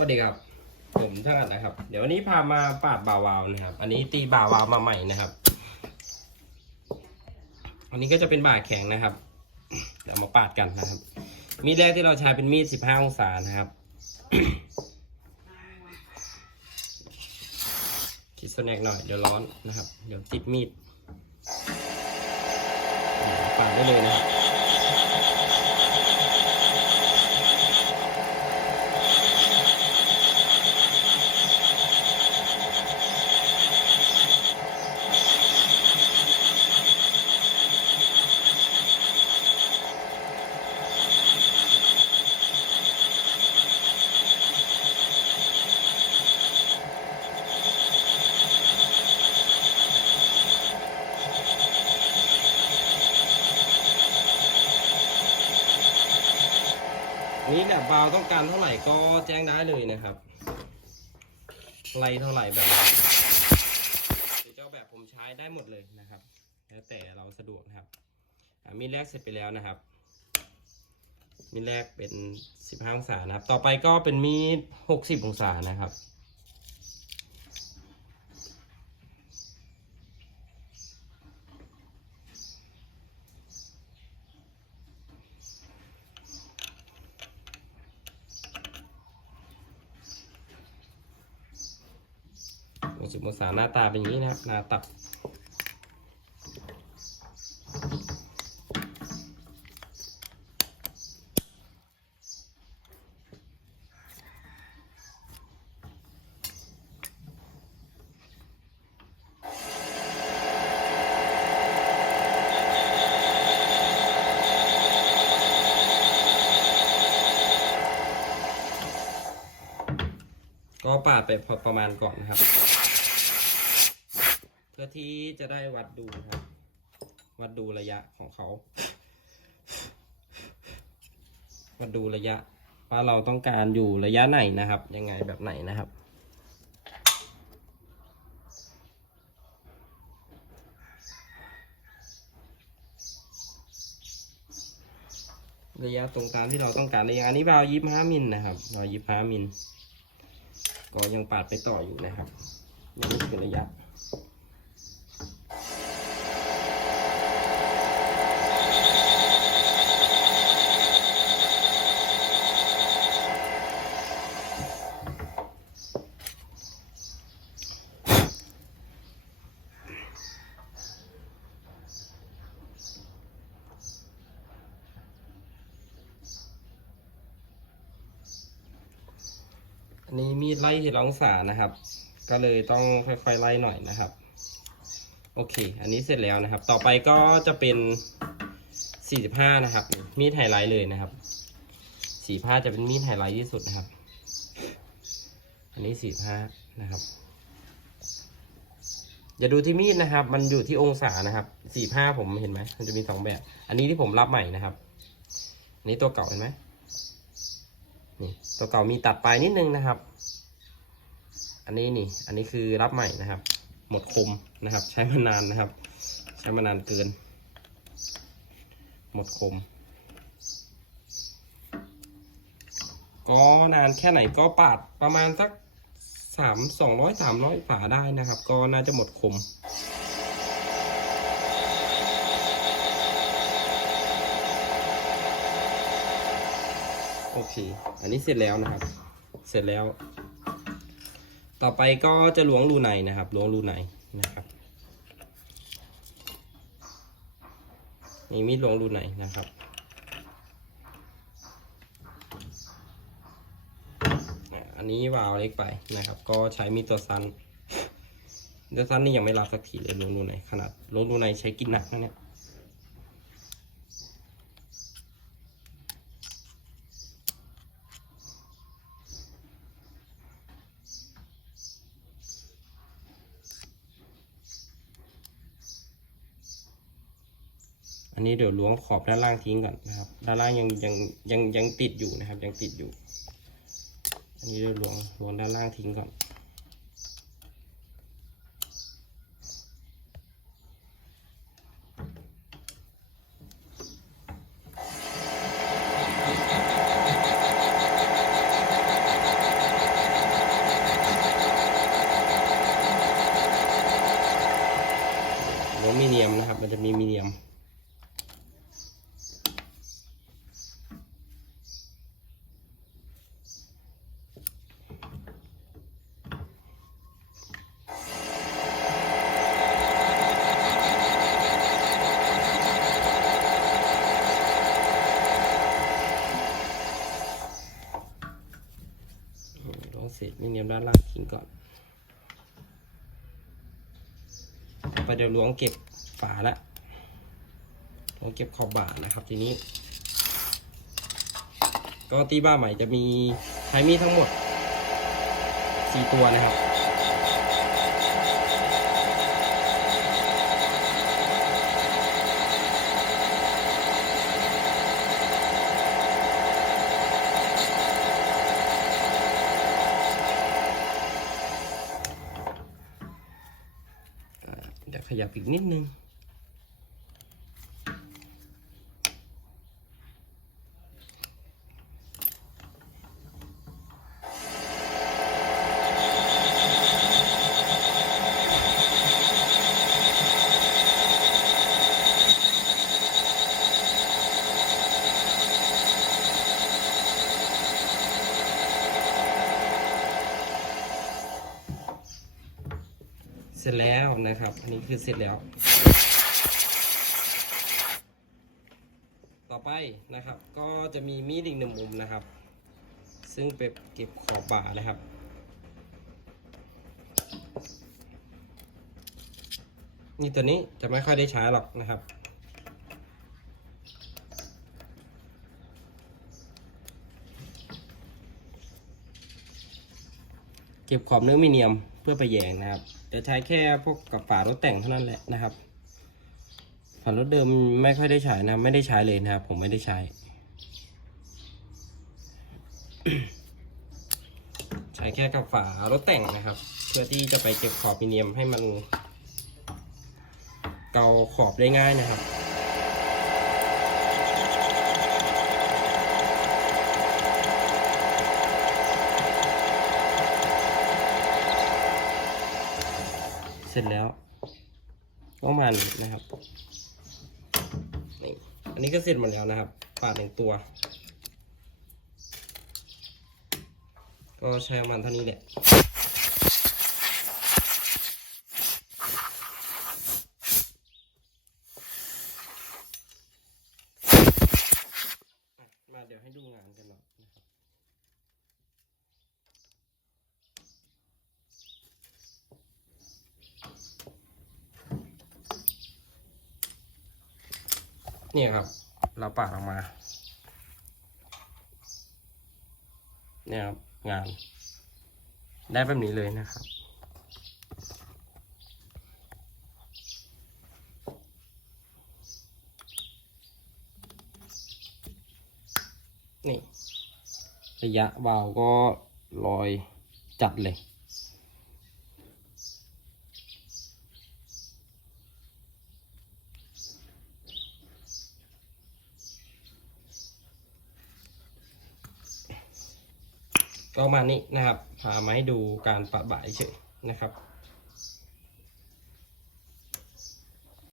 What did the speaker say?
สวัสดีครับ ผมช่างอัดนะครับ เดี๋ยววันนี้พามาปาดบ่าวาวนะครับ อันนี้ตีบ่าวาวมาใหม่นะครับ อันนี้ก็จะเป็นบ่าแข็งนะครับเดี๋ยวมาปาดกันนะครับ มีดแรกที่เราใช้เป็นมีด 15 องศานะครับคิดสแน็กหน่อยเดี๋ยวร้อนนะครับ เดี๋ยวติดมีดปาดได้เลยนะครั บอันนี้เนี่ยบาวต้องการเท่าไหร่ก็แจ้งได้เลยนะครับไล่เท่าไหร่แบบหรือเจ้าแบบผมใช้ได้หมดเลยนะครับ แล้วแต่เราสะดวกนะครับมีดแรกเสร็จไปแล้วนะครับ มีดแรกเป็น 15 องศานะครับ ต่อไปก็เป็นมีด60 องศานะครับ 60องศาหน้าตาเป็นอย่างนี้นะครับหน้าตับก็ปาดไปพอประมาณก่อนนะครับ พื่อที่จะได้วัดดูนะครับ วัดดูระยะของเขา วัดดูระยะ ว่าเราต้องการอยู่ระยะไหนนะครับ ยังไงแบบไหนนะครับระยะตรงตามที่เราต้องการระยะอันนี้วาวยี่ห้ามิลนะครับวาวยี่ห้ามิลก็ยังปาดไปต่ออยู่นะครับยังไม่ถึงระยะ อันนี้มีดไล่ทีละองศานะครับ ก็เลยต้องค่อยๆไล่หน่อยนะครับ โอเค อันนี้เสร็จแล้วนะครับ ต่อไปก็จะเป็น45นะครับ มีดไฮไลท์เลยนะครับ45จะเป็นมีดไฮไลท์ที่สุดนะครับ อันนี้45นะครับอย่าดูที่มีดนะครับ มันอยู่ที่องศานะครับ45ผมเห็นไหมมันจะมีสองแบบ อันนี้ที่ผมรับใหม่นะครับ อันนี้ตัวเก่าเห็นไหม นี่ตัวเก่ามีตัดปลายนิดนึงนะครับ อันนี้นี่ อันนี้คือรับใหม่นะครับ หมดคมนะครับ ใช้มานานนะครับ ใช้มานานเกิน หมดคม ก็นานแค่ไหนก็ปาดประมาณสักสามสองร้อยสามร้อยฝาได้นะครับ ก็น่าจะหมดคม โอเค อันนี้เสร็จแล้วนะครับ เสร็จแล้ว ต่อไปก็จะล้วงรูในนะครับล้วงรูในนะครับนี่มีดล้วงรูในนะครับอันนี้วาวเล็กไปนะครับ ก็ใช้มีดตัวสั้นตัวสั้นนี่ยังไม่รับสักทีเลยล้วงรูในขนาดล้วงรูในใช้กินหนักนะเนี่ย อันนี้เดี๋ยวล้วงขอบด้านล่างทิ้งก่อนนะครับ ด้านล่างยังยังยังยังติดอยู่นะครับ ยังติดอยู่ อันนี้เดี๋ยวล้วงล้วงด้านล่างทิ้งก่อน มีเนียมนะครับ มันจะมีมีเนียม ลองเศษมีเนียมด้านล่างทิ้งก่อนไปเดี๋ยวล้วงเก็บฝาละล้วงเก็บขอบบ่านะครับทีนี้ ก็ตีบ้าใหม่จะมีใช้มีทั้งหมด 4 ตัวนะครับ อ่า เดี๋ยวขยับอีกนิดนึง ร็จแล้วนะครับ อันนี้คือเสร็จแล้ว ต่อไปนะครับ ก็จะมีมีดอีกหนึ่งมุมนะครับ ซึ่งเป็นเก็บขอบบ่านะครับนี่ตัวนี้จะไม่ค่อยได้ใช้หรอกนะครับ เก็บขอบเนื้อมีเนียมเพื่อไปแยงนะครับ จะใช้แค่พวกกับฝารถแต่งเท่านั้นแหละนะครับฝารถเดิมไม่ค่อยได้ใช้นะ ไม่ได้ใช้เลยนะครับผมไม่ได้ใช้ ใช้แค่กับฝารถแต่งนะครับ เพื่อที่จะไปเก็บขอบมิเนียมให้มันเกาขอบได้ง่ายนะครับ ร็จแล้วก็ประมาณนี้นะครับนี่อันนี้ก็เสร็จหมดแล้วนะครับปาดหนึ่งตัว ก็ใช้ประมาณเท่านี้แหละมาเดี๋ยวให้ดูงานกันหน่อยนะครับ เนี่ยครับ เราปาดออกมา เนี่ยครับ งาน ได้แบบนี้เลยนะครับนี่ระยะวาวก็ลอยจัดเลย ก็มานี้นะครับพามาให้ดูการปะบ่ายเฉยนะครับ